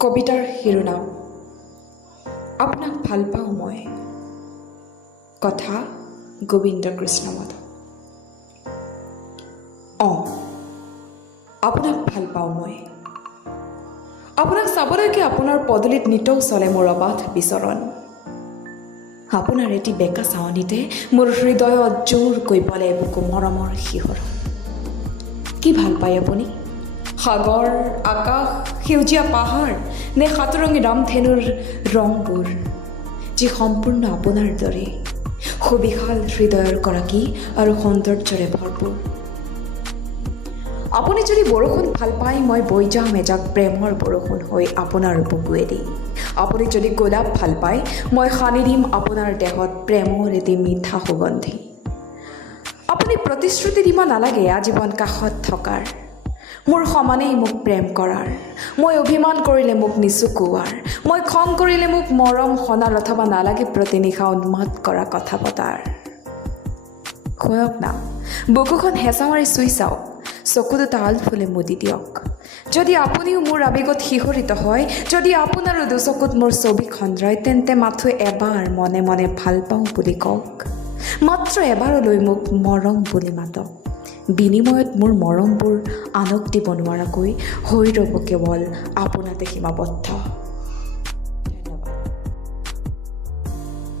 কবিতাৰ শিৰোনাম আপোনাক ভাল পাওঁ মই। কথা গোবিন্দ কৃষ্ণ মাধৱ। আপোনাক ভাল পাওঁ মই। আপোনাক চাবলৈকে আপোনাৰ পদূলিত নিতৌ চলে মোৰ অবাধ বিচৰণ। আপোনাৰ এটি বেকা চাৱনিতে মোৰ হৃদয়ত জোৰকৈ বলে বুকু মৰমৰ শিহৰণ। কি ভাল পায় আপুনি? সাগৰ, আকাশ, সেউজীয়া পাহাৰ নে সাতৰঙী ৰামধেনুৰ ৰংবোৰ, যি সম্পূৰ্ণ আপোনাৰ দৰে সুবিশাল হৃদয়ৰ গৰাকী আৰু সৌন্দৰ্যৰে ভৰপূৰ। আপুনি যদি বৰষুণ ভাল পায়, মই বৈ যাম এজাক প্ৰেমৰ বৰষুণ হৈ আপোনাৰ বুকুৱেদি। আপুনি যদি গোলাপ ভাল পায়, মই সানি দিম আপোনাৰ দেহত প্ৰেমৰ এটি মিঠা সুগন্ধি। আপুনি প্ৰতিশ্ৰুতি দিব নালাগে আজীৱন কাষত থকাৰ, মোৰ সমানেই মোক প্ৰেম কৰাৰ। মই অভিমান কৰিলে মোক নিচুকুৱাৰ, মই খং কৰিলে মোক মৰম সনাল, অথবা নালাগে প্ৰতিনিশা উন্মাদ কৰা কথা পতাৰ। শুনক না, বুকুখন হেঁচা মাৰি চুই চাওক, চকু দুটা আলফুলে মুদি দিয়ক। যদি আপুনিও মোৰ আৱেগত শিহৰিত হয়, যদি আপোনাৰো দুচকুত মোৰ ছবি খন্দ্ৰয়, তেন্তে মাথো এবাৰ মনে মনে ভাল পাওঁ বুলি কওক। মাত্ৰ এবাৰলৈ মোক মৰম বুলি মাতক। বিনিময়ত মোৰ মৰমবোৰ আনক দিব নোৱাৰাকৈ হৈ ৰ'ব কেৱল আপোনাতে সীমাবদ্ধ।